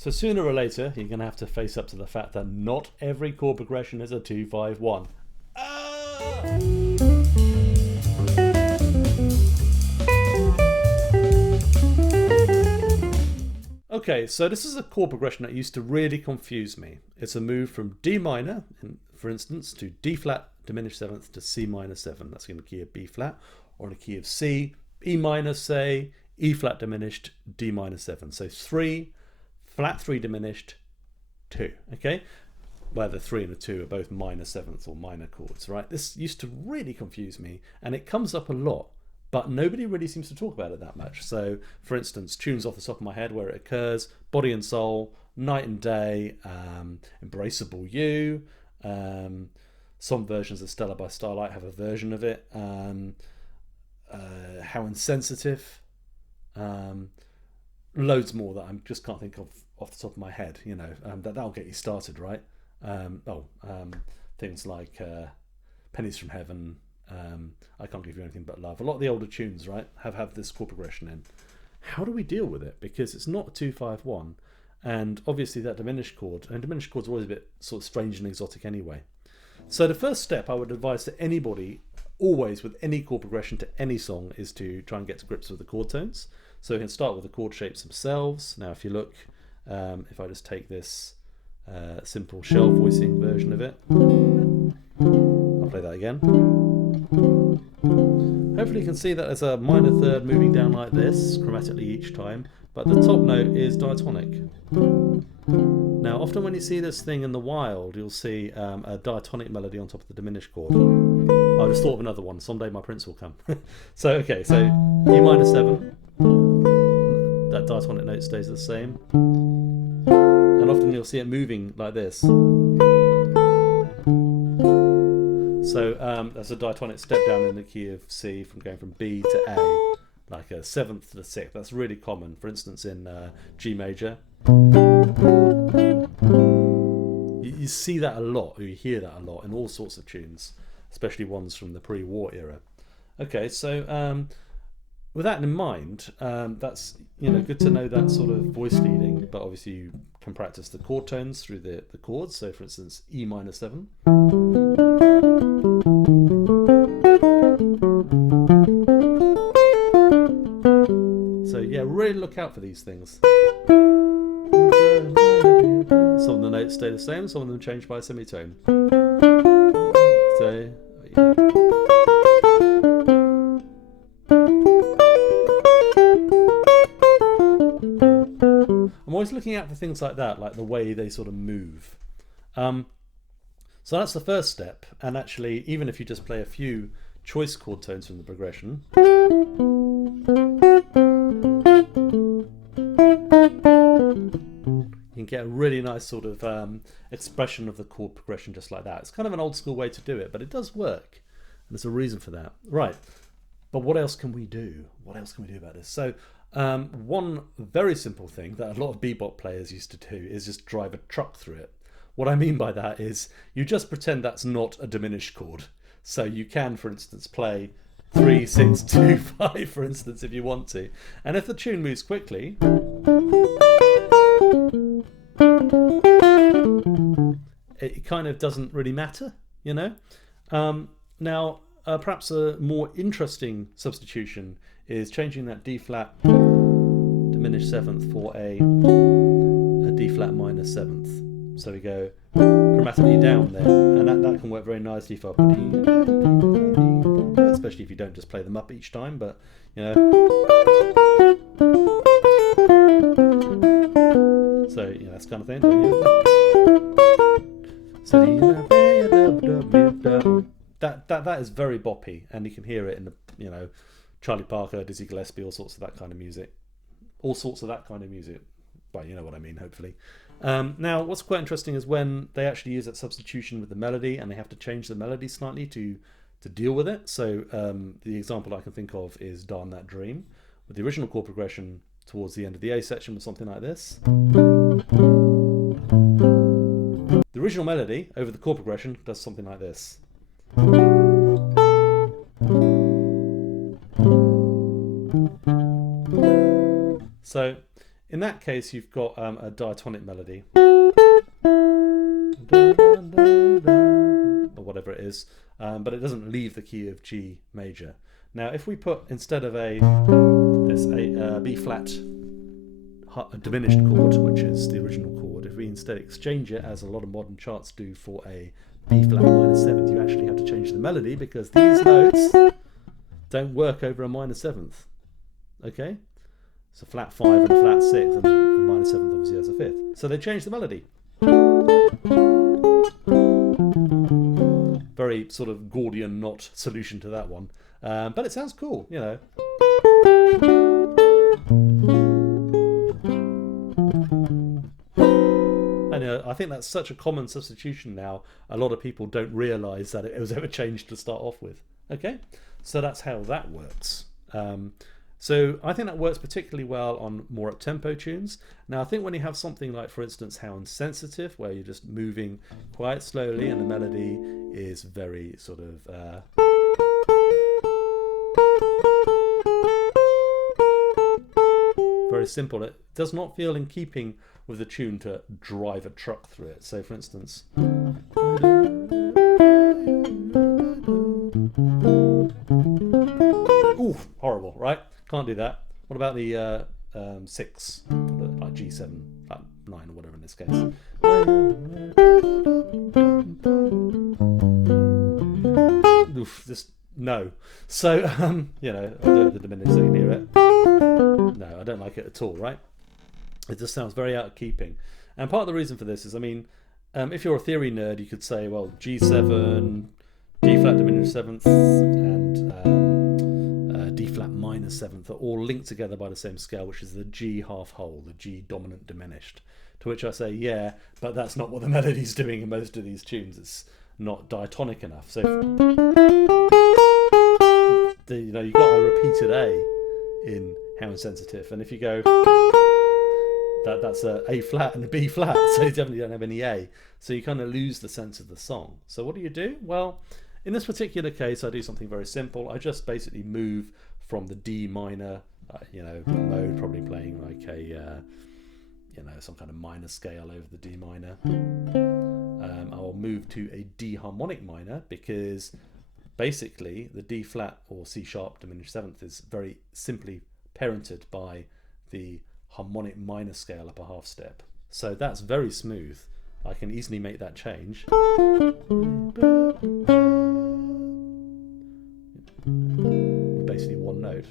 So sooner or later, you're going to have to face up to the fact that not every chord progression is a 2-5-1. Okay, so this is a chord progression that used to really confuse me. It's a move from D minor, for instance, to D flat diminished seventh to C minor 7. That's in the key of B flat, or in the key of C, E minor, say, E flat diminished, D minor 7. So 3, flat 3 diminished, 2. Okay, where the 3 and the 2 are both minor sevenths or minor chords, right? This used to really confuse me, and it comes up a lot, but nobody really seems to talk about it that much. So, for instance, tunes off the top of my head where it occurs: Body and Soul, Night and Day, Embraceable You. Some versions of Stella by Starlight have a version of it. How Insensitive. Loads more that I just can't think of off the top of my head. You know, that'll get you started, right? Things like Pennies from Heaven. I Can't Give You Anything But Love. A lot of the older tunes, right, have this chord progression in. How do we deal with it? Because it's not a 2-5-1, and obviously that diminished chord, and diminished chords are always a bit sort of strange and exotic anyway. So the first step I would advise to anybody, always with any chord progression to any song, is to try and get to grips with the chord tones. So we can start with the chord shapes themselves. Now if you look, if I just take this simple shell voicing version of it, I'll play that again. Hopefully you can see that there's a minor third moving down like this chromatically each time, but the top note is diatonic. Now often when you see this thing in the wild, you'll see a diatonic melody on top of the diminished chord. I just thought of another one. Someday my prince will come. So okay, so E minor 7, that diatonic note stays the same, and often you'll see it moving like this. So that's a diatonic step down in the key of C, from going from B to A, like a 7th to the 6th. That's really common. For instance, in G major, you see that a lot, or you hear that a lot in all sorts of tunes, especially ones from the pre-war era. Okay, so with that in mind, that's good to know that sort of voice leading, but obviously you can practice the chord tones through the chords. So for instance, E minor 7. So yeah, really look out for these things. Some of the notes stay the same, some of them change by a semitone. So I'm always looking out for things like that, like the way they sort of move. So that's the first step, and actually even if you just play a few choice chord tones from the progression, you can get a really nice sort of expression of the chord progression just like that. It's kind of an old school way to do it, but it does work, and there's a reason for that. Right, but what else can we do? What else can we do about this? So one very simple thing that a lot of bebop players used to do is just drive a truck through it. What I mean by that is you just pretend that's not a diminished chord. So you can, for instance, play 3, 6, 2, 5, for instance, if you want to. And if the tune moves quickly, it kind of doesn't really matter, you know. Now, perhaps a more interesting substitution is changing that D flat diminished 7th for a D flat minor 7th. So we go chromatically down there, and that can work very nicely for, especially if you don't just play them up each time, but you know. So that's kind of thing. So that is very boppy, and you can hear it in the Charlie Parker, Dizzy Gillespie, all sorts of that kind of music. Well, you know what I mean, hopefully. Now, what's quite interesting is when they actually use that substitution with the melody, and they have to change the melody slightly to deal with it. So the example I can think of is Darn That Dream, with the original chord progression towards the end of the A section was something like this. The original melody over the chord progression does something like this. So in that case, you've got a diatonic melody, or whatever it is, but it doesn't leave the key of G major. Now, if we put, instead of a B flat diminished chord, which is the original chord, if we instead exchange it, as a lot of modern charts do, for a B flat minor seventh, you actually have to change the melody because these notes don't work over a minor seventh. Okay? It's a flat 5 and a flat 6, and a minor 7th obviously has a 5th. So they changed the melody. Very sort of Gordian knot solution to that one. But it sounds cool, you know. And I think that's such a common substitution now, a lot of people don't realise that it was ever changed to start off with. Okay? So that's how that works. So I think that works particularly well on more up-tempo tunes. Now I think when you have something like, for instance, Hound Sensitive, where you're just moving quite slowly and the melody is very sort of very simple, it does not feel in keeping with the tune to drive a truck through it. So for instance, ooh, horrible, right? Can't do that. What about the 6, like G7, like 9 or whatever in this case? Oof, just no. So you know, I'll do the diminished so you can hear it. No, I don't like it at all, right? It just sounds very out of keeping. And part of the reason for this is, I mean, if you're a theory nerd, you could say, well, G7, D flat diminished 7th, and D flat minor 7th are all linked together by the same scale, which is the G half whole, the G dominant diminished. To which I say, yeah, but that's not what the melody's doing in most of these tunes. It's not diatonic enough. So you know, you've got a repeated A in Hound Sensitive, and if you go, that's a flat and a B flat, so you definitely don't have any A. So you kind of lose the sense of the song. So what do you do? Well, in this particular case, I do something very simple. I just basically move from the D minor, you know, mode, probably playing like a, you know, some kind of minor scale over the D minor. I'll move to a D harmonic minor because basically the D flat or C sharp diminished 7th is very simply parented by the harmonic minor scale up a half step. So that's very smooth. I can easily make that change. Basically one note.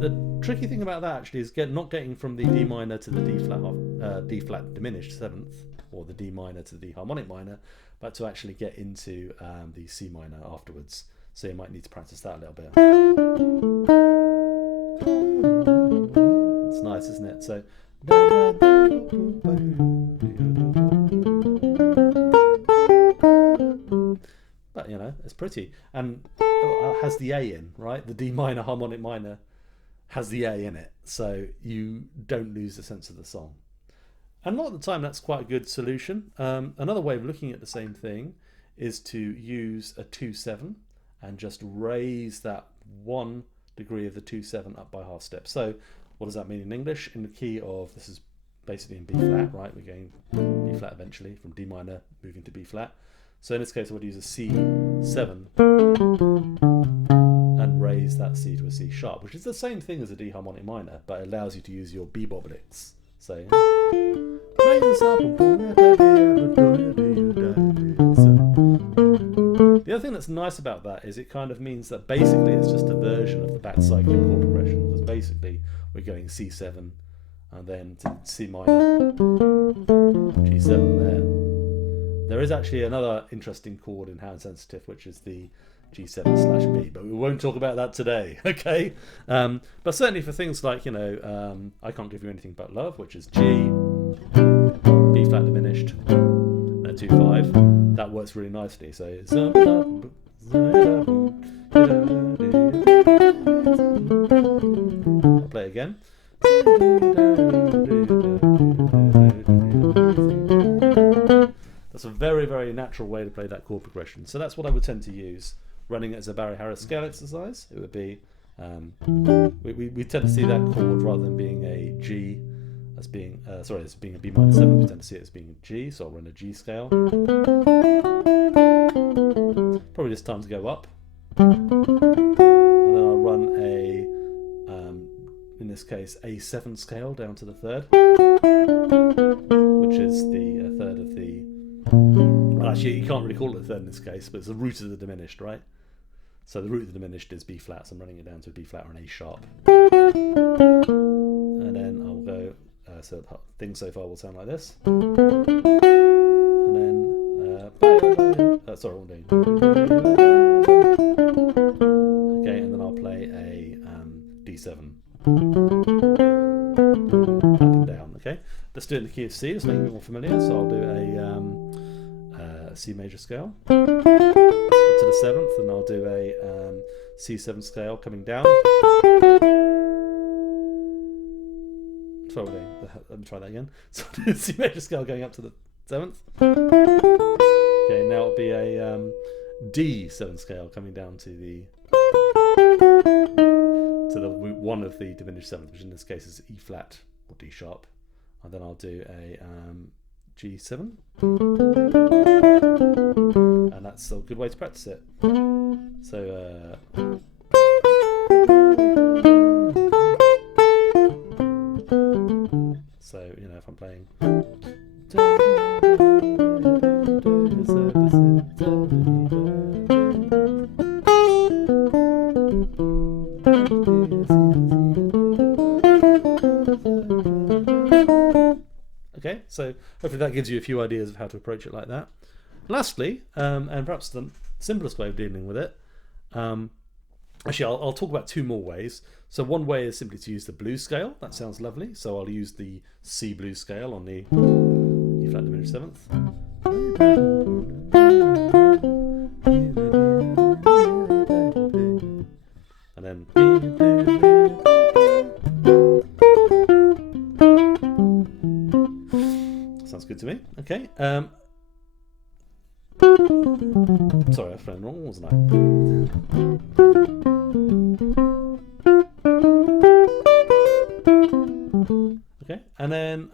The tricky thing about that actually is not getting from the D minor to the D flat diminished 7th, or the D minor to the D harmonic minor, but to actually get into the C minor afterwards. So you might need to practice that a little bit. It's nice, isn't it? So but you know, it's pretty, and it has the A in, right? The D minor harmonic minor has the A in it, so you don't lose the sense of the song. And a lot of the time that's quite a good solution. Another way of looking at the same thing is to use a 2/7 and just raise that 1 degree of the 2/7 up by half step. So what does that mean in English? In the key of, this is basically in B flat, right? We're going B flat eventually, from D minor moving to B flat. So in this case I would use a C7 and raise that C to a C sharp, which is the same thing as a D harmonic minor, but it allows you to use your bebop licks. So the other thing that's nice about that is it kind of means that basically it's just a version of the back cyclic chord progression, because basically we're going C7 and then to C minor, G7 there. There is actually another interesting chord in Hound Sensitive, which is the G7/B, but we won't talk about that today, okay? But certainly for things like, you know, I Can't Give You Anything But Love, which is G, B flat diminished, and a 2/5, that works really nicely. So it's I'll play it again. That's a very, very natural way to play that chord progression. So that's what I would tend to use, running it as a Barry Harris scale exercise. It would be We tend to see that chord rather than being a G as being, as being a B minor 7, we tend to see it as being a G, so I'll run a G scale. Probably just time to go up. And then I'll run a, in this case, A7 scale down to the 3rd, which is the third of the, well, actually you can't really call it a 3rd in this case, but it's the root of the diminished, right? So the root of the diminished is B flat, so I'm running it down to a B flat or an A sharp. And then I'll go, so things so far will sound like this. And then, sorry, I'm doing. Okay, and then I'll play a D7. Up and down, okay? Let's do it in the key of C, just make it more familiar. So I'll do a C major scale up to the 7th, and I'll do a C7 scale coming down. Sorry, let me try that again. So I'll do a C major scale going up to the 7th. Okay, now it'll be a D7 scale coming down to the one of the diminished 7th, which in this case is E flat or D sharp, and then I'll do a G7, and that's a good way to practice it. So you know, if I'm playing, okay, so hopefully that gives you a few ideas of how to approach it like that. Lastly, and perhaps the simplest way of dealing with it, actually I'll talk about two more ways. So one way is simply to use the blues scale. That sounds lovely. So I'll use the C blues scale on the E flat diminished 7th. And then sounds good to me. Okay. Sorry, I was playing wrong, wasn't I? Okay, and then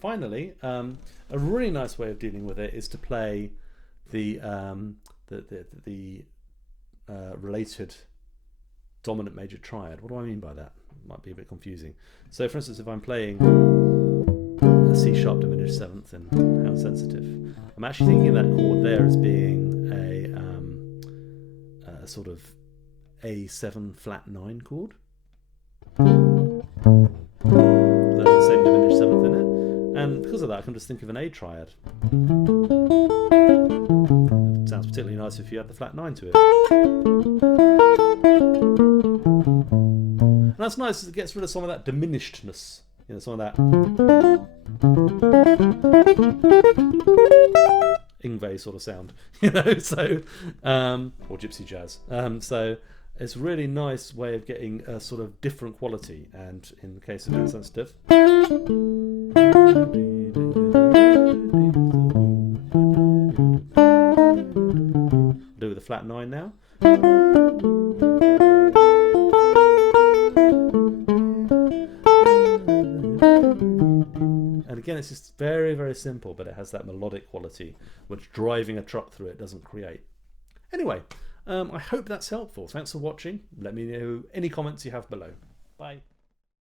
finally, a really nice way of dealing with it is to play the related dominant major triad. What do I mean by that? It might be a bit confusing. So, for instance, if I'm playing a C sharp diminished 7th and how sensitive, I'm actually thinking of that chord there as being a sort of A7 flat 9 chord. The same diminished 7th in it, and because of that I can just think of an A triad. Sounds particularly nice if you add the flat 9 to it. And that's nice, it gets rid of some of that diminishedness, you know, some of that Ingve sort of sound, you know, so or gypsy jazz. So it's a really nice way of getting a sort of different quality, and in the case of insensitive, do with the flat 9 now. And again, it's just very, very simple, but it has that melodic quality which driving a truck through it doesn't create. Anyway, I hope that's helpful. Thanks for watching. Let me know any comments you have below. Bye.